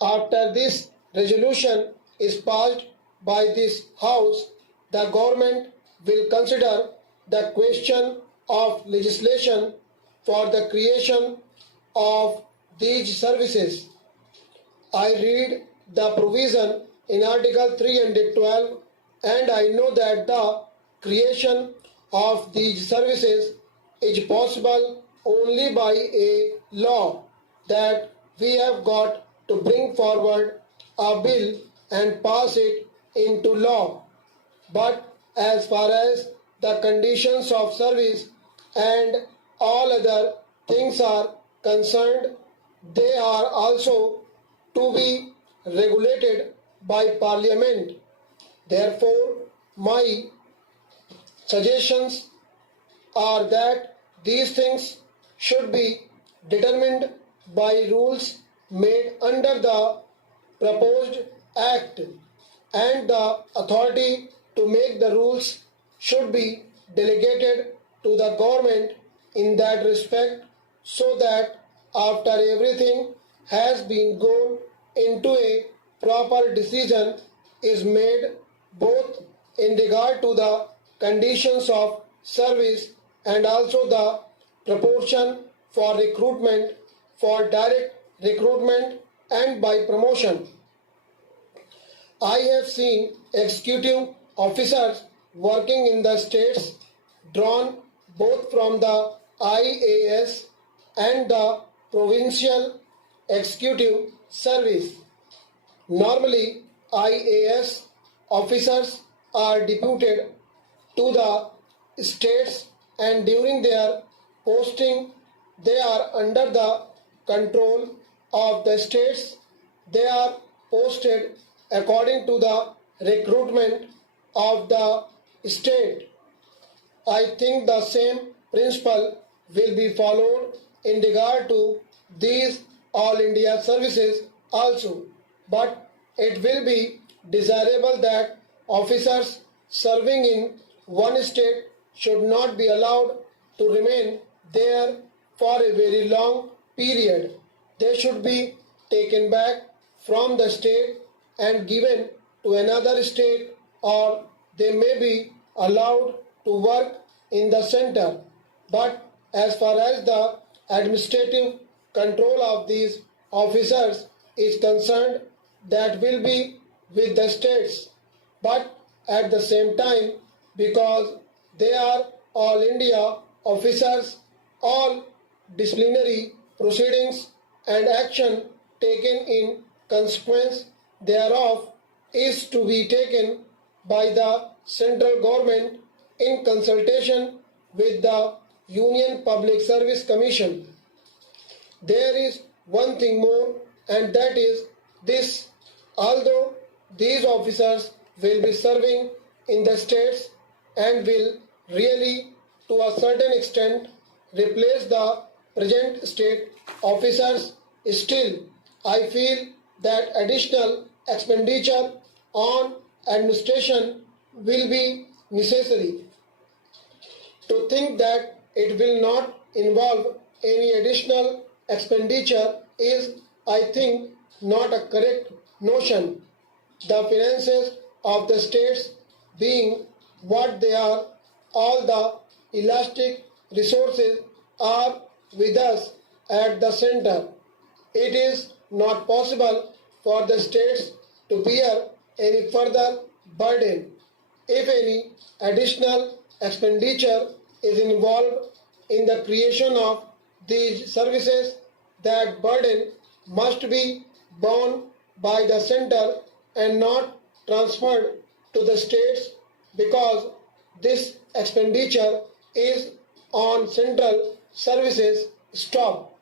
After this resolution is passed by this House, the government will consider the question of legislation for the creation of these services. I read the provision in Article 312 and I know that the creation of these services is possible only by a law, that we have got to bring forward a bill and pass it into law. But as far as the conditions of service and all other things are concerned, they are also to be regulated by Parliament. Therefore, my suggestions are that these things should be determined by rules made under the proposed act, and the authority to make the rules should be delegated to the government in that respect, so that after everything has been gone into a proper decision is made, both in regard to the conditions of service and also the proportion for recruitment, for direct recruitment and by promotion. I have seen executive officers working in the states drawn both from the IAS and the provincial executive service. Normally, IAS officers are deputed to the states, and during their posting they are under the control of the states. They are posted according to the recruitment of the state. I think the same principle will be followed in regard to these All India services also. But it will be desirable that officers serving in one state should not be allowed to remain there for a very long period. They should be taken back from the state and given to another state, or they may be allowed to work in the center. But as far as the administrative control of these officers is concerned, that will be with the states. But at the same time, because they are all India officers, all disciplinary proceedings and action taken in consequence thereof is to be taken by the central government in consultation with the Union Public Service Commission. There is one thing more, and that is this: although these officers will be serving in the states and will really to a certain extent replace the present state officers, still I feel that additional expenditure on administration will be necessary. To think that it will not involve any additional expenditure is, I think, not a correct notion. The finances of the states being what they are, all the elastic resources are with us at the center. It is not possible for the states to bear any further burden. If any additional expenditure is involved in the creation of these services, that burden must be borne by the center and not transferred to the states, because this expenditure is on central services. Stop.